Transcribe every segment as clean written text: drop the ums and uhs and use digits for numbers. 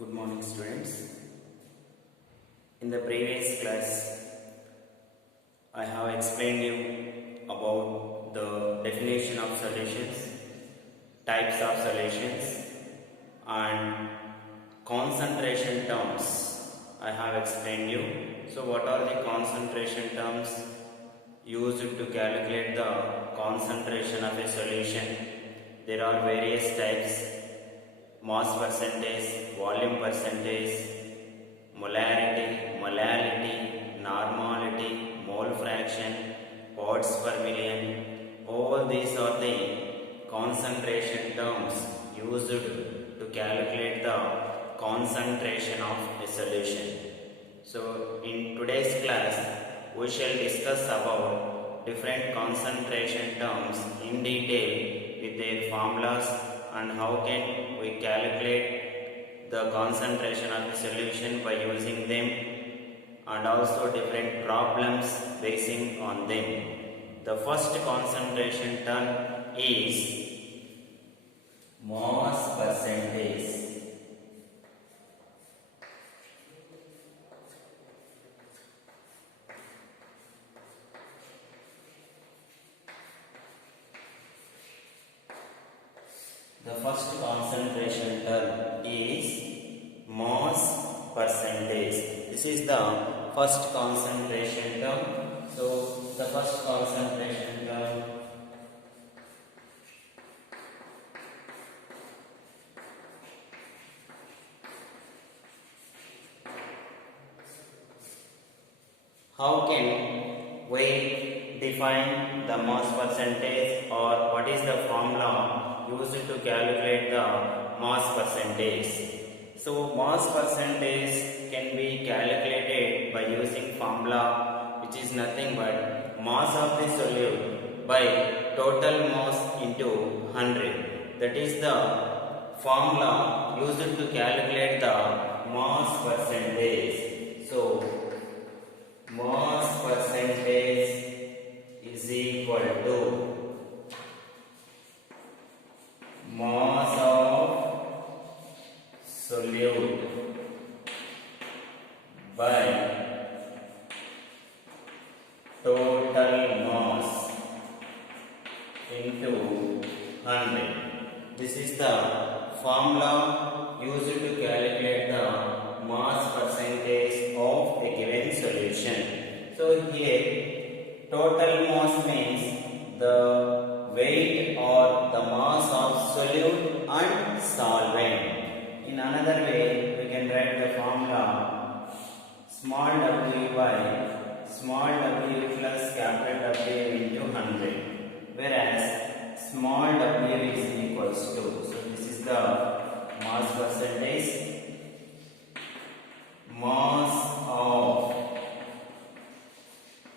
Good morning, students. In the previous class, I have explained you about the definition of solutions, types of solutions, and concentration terms. I have explained you. So, what are the concentration terms used to calculate the concentration of a solution? There are various types: mass percentage, volume percentage, molarity, molality, normality, mole fraction, parts per million. All these are the concentration terms used to calculate the concentration of a solution. So in today's class, we shall discuss about different concentration terms in detail with their formulas and how can we calculate the concentration of a solution by using them, and also different problems basing on them. The first concentration term is mass percentage. The first concentration term is mass percentage. This is the first concentration term. So, the first concentration term how can we define the mass percentage, or what is the formula used to calculate the mass percentage? So mass percentage can be calculated by using formula, which is nothing but mass of the solute by total mass into 100. That is the formula used to calculate the mass percentage. So mass percentage is equal to mass of solute by total mass into 100. This is the formula used to calculate the mass percentage of a given solution. So here total mass means the weight or the mass of solute and solvent. In another way, we can write the formula small w by small w plus capital W into 100, whereas small w is equals to. So this is the mass percentage. Mass of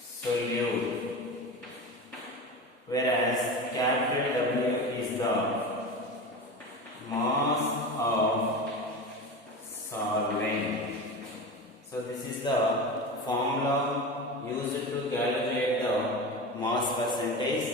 solute, whereas capital W is the mass of solvent. So this is the formula used to calculate the mass percentage.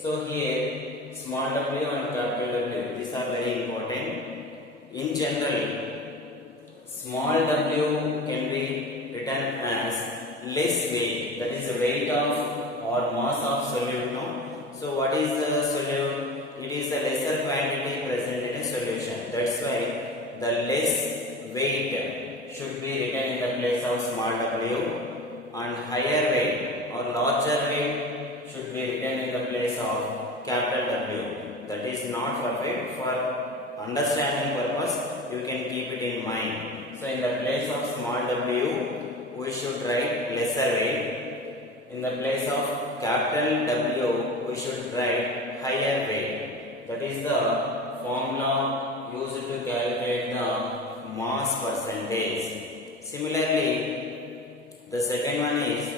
So here small w and capital W, these are very important. In general, small w can be written as less weight, that is the weight of or mass of solute. No? So what is the solute? It is the lesser quantity present in a solution. That's why the less weight should be written in the place of small w, and higher weight or larger weight should be written in the place of capital W. That is not perfect. For understanding purpose, you can keep it in mind. So in the place of small w, we should write lesser weight. In the place of capital W, we should write higher weight. That is the formula used to calculate the mass percentage. Similarly, the second one is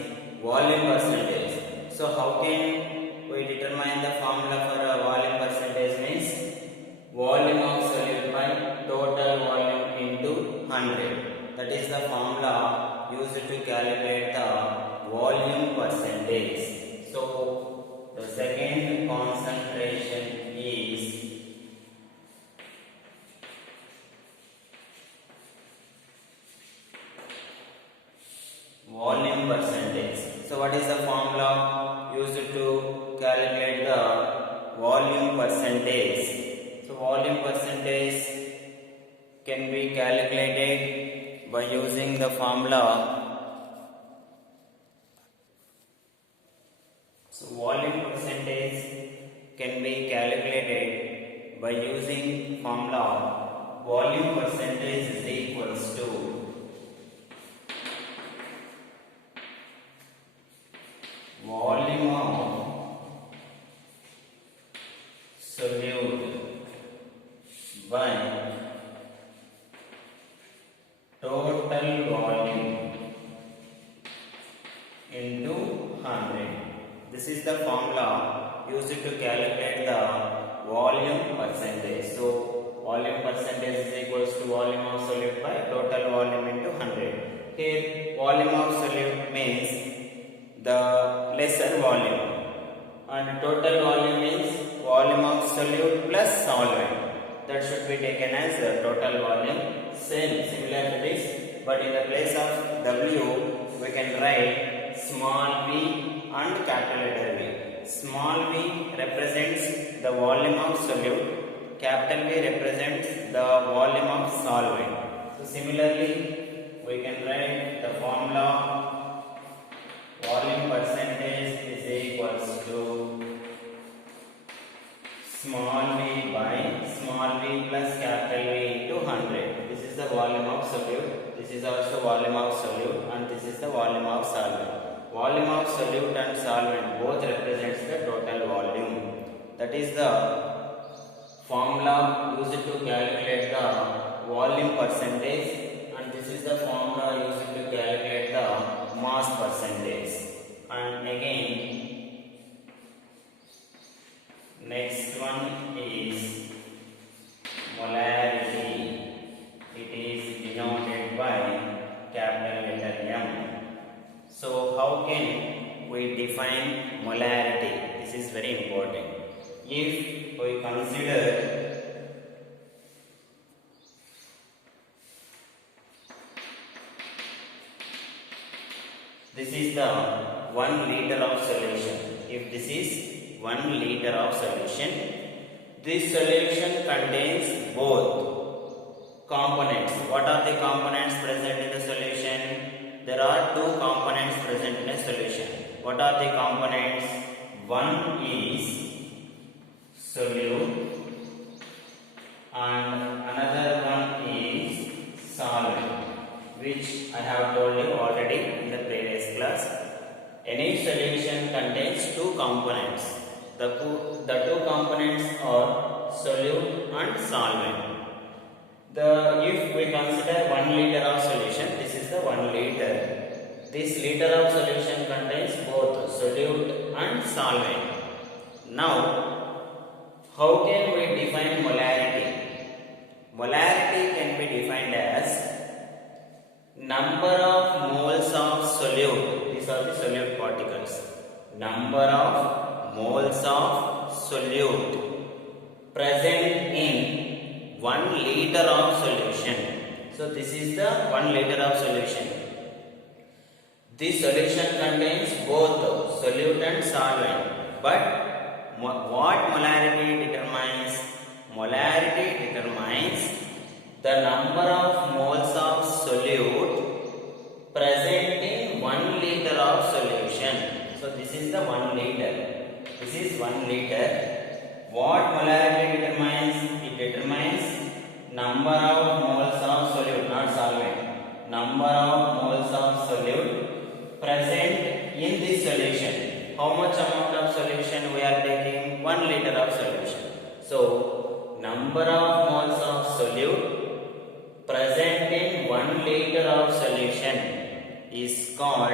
volume percentage. So how can we determine the formula for a volume percentage? Means volume of solute by total volume into 100. That is the formula used to calculate the volume percentage. So the second concentration is percentage. So volume percentage can be calculated by using the formula. So volume percentage can be calculated by using formula. Volume percentage is equals to volume of solute by total volume into 100. This is the formula used to calculate the volume percentage. So volume percentage is equals to volume of solute by total volume into 100. Here volume of solute means the lesser volume and total volume means volume of solute plus solvent. That should be taken as the total volume. Similar to this, but in the place of W we can write small v and capital letter V. Small v represents the volume of solute, capital V represents the volume of solvent. So similarly we can write the formula volume percentage is equals to small v by small v plus capital V into 100. This is the volume of solute, this is also volume of solute, and this is the volume of solvent. Volume of solute and solvent both represents the total volume. That is the formula used to calculate the volume percentage, and this is the formula used to calculate the mass percentage. And again, next one is molarity. It is denoted by capital letter M. So how can we define molarity? This is very important. If we consider this is the 1 liter of solution. If this is 1 liter of solution, this solution contains both components. What are the components present in the solution? There are two components present in a solution. What are the components? One is solute and another one is solvent, which I have told you already in the previous class. Any solution contains two components. The two components are solute and solvent. If we consider 1 liter of solution, this is the 1 liter. This liter of solution contains both solute and solvent. Now, how can we define molarity? Molarity can be defined as number of moles of solute. These are the solute particles. Number of moles of solute present in 1 liter of solution. So this is the 1 liter of solution. This solution contains both solute and solvent. But what molarity determines? Molarity determines the number of moles of solute present in 1 liter of solution. So this is the 1 liter. This is 1 liter. What molarity determines? It determines number of moles of solute, not solvent. Number of moles of solute present in this solution. How much amount of solution we are taking? 1 liter of solution. So number of moles of solute present in 1 liter of solution is called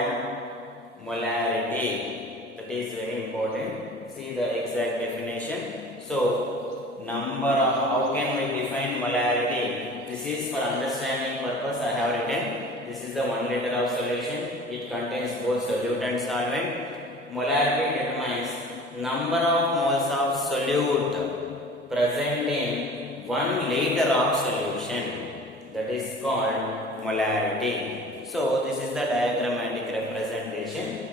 molarity. That is very important. See the exact definition. So, how can we define molarity? This is for understanding purpose I have written. This is the 1 liter of solution. It contains both solute and solvent. Molarity determines number of moles of solute present in 1 liter of solution. That is called molarity. So, this is the diagrammatic representation.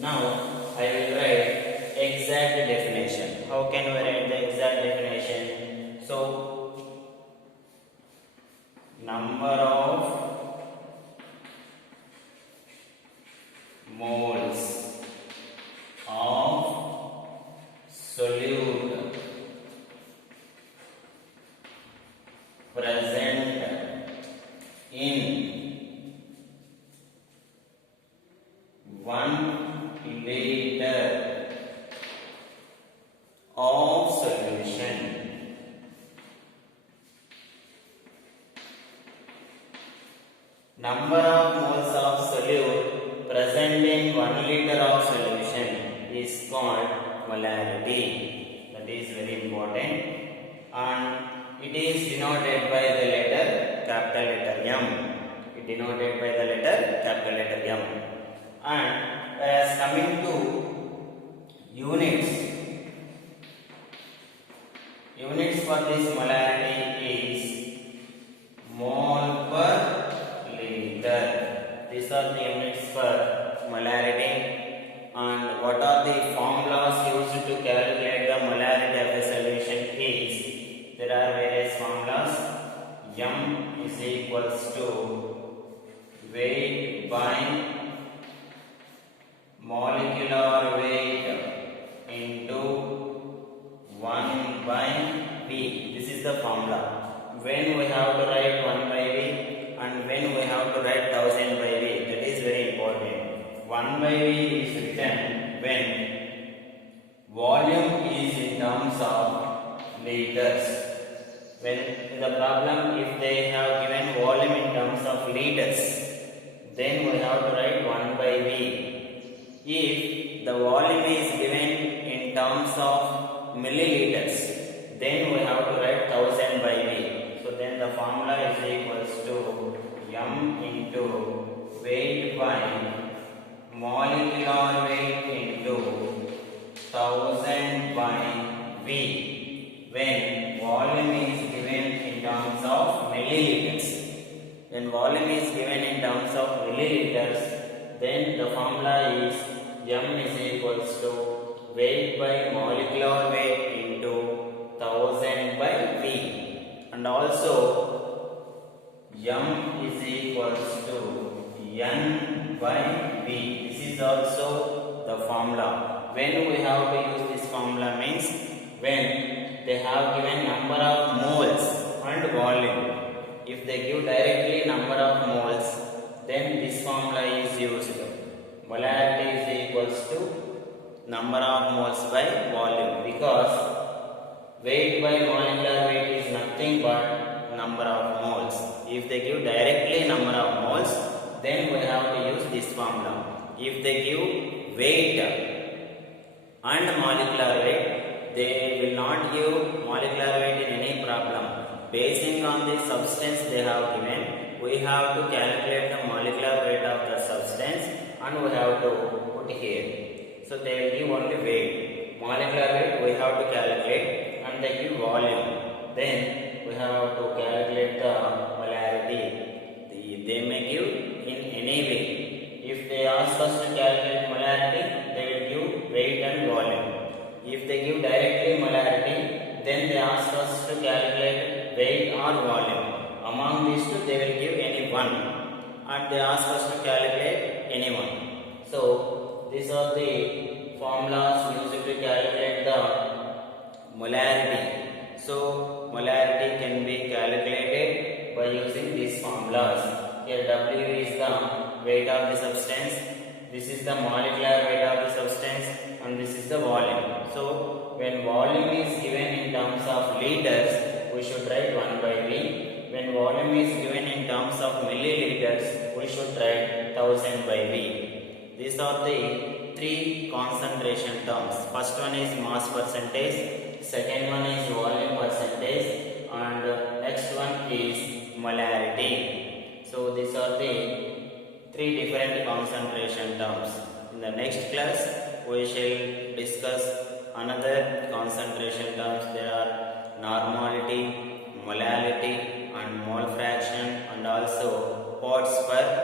Now, I will write exact definition. How can we write the exact definition? So, number of moles of solute present in 1 liter of solution. Number of moles of solute present in 1 liter of solution is called molarity. That is very important, and it is denoted by the letter capital letter M. It denoted by the letter capital letter M. And as coming to units for this molarity is mole per liter. These are the units for molarity. And what are the formulas used to calculate the molarity of a solution is, there are various formulas. M is equals to weight by molecular weight into 1 by V. This is the formula. When we have to write 1 by V and when we have to write 1000 by V, that is very important. 1 by V is written when volume is in terms of liters. When in the problem, if they have given volume in terms of liters, then we have to write 1 by V. If the volume is given in terms of milliliters, then we have to write 1000 by V. So then the formula is equals to M into weight by molecular weight into 1000 by V. When volume is given in terms of milliliters, when volume is given in terms of milliliters, then the formula is M is equals to weight by molecular weight into 1000 by V, and also M is equals to N by V. This is also the formula. When we have to use this formula means when they have given number of moles and volume. If they give directly number of moles, then this formula is used. Molarity is equals to number of moles by volume, because weight by molecular weight is nothing but number of moles. If they give directly number of moles, then we have to use this formula. If they give weight and molecular weight, they will not give molecular weight in any problem. Basing on the substance they have given, we have to calculate the molecular weight of the substance and we have to put here. So they will give only weight. Molecular weight we have to calculate, and they give volume. Then we have to calculate the molarity. They may give in any way. If they ask us to calculate molarity, they will give weight and volume. If they give directly molarity, then they ask us to calculate weight or volume. Among these two, they will give any one, and they ask us to calculate any one. So these are the formulas used to calculate the molarity. So molarity can be calculated by using these formulas. Here W is the weight of the substance, this is the molecular weight of the substance, and this is the volume. So when volume is given in terms of liters, we should write 1 by V. When volume is given in terms of milliliters, we should write 1000 by V. These are the three concentration terms. First one is mass percentage, second one is volume percentage, and next one is molarity. So these are the three different concentration terms. In the next class, we shall discuss another concentration terms. There are normality, molality, and mole fraction, and also parts per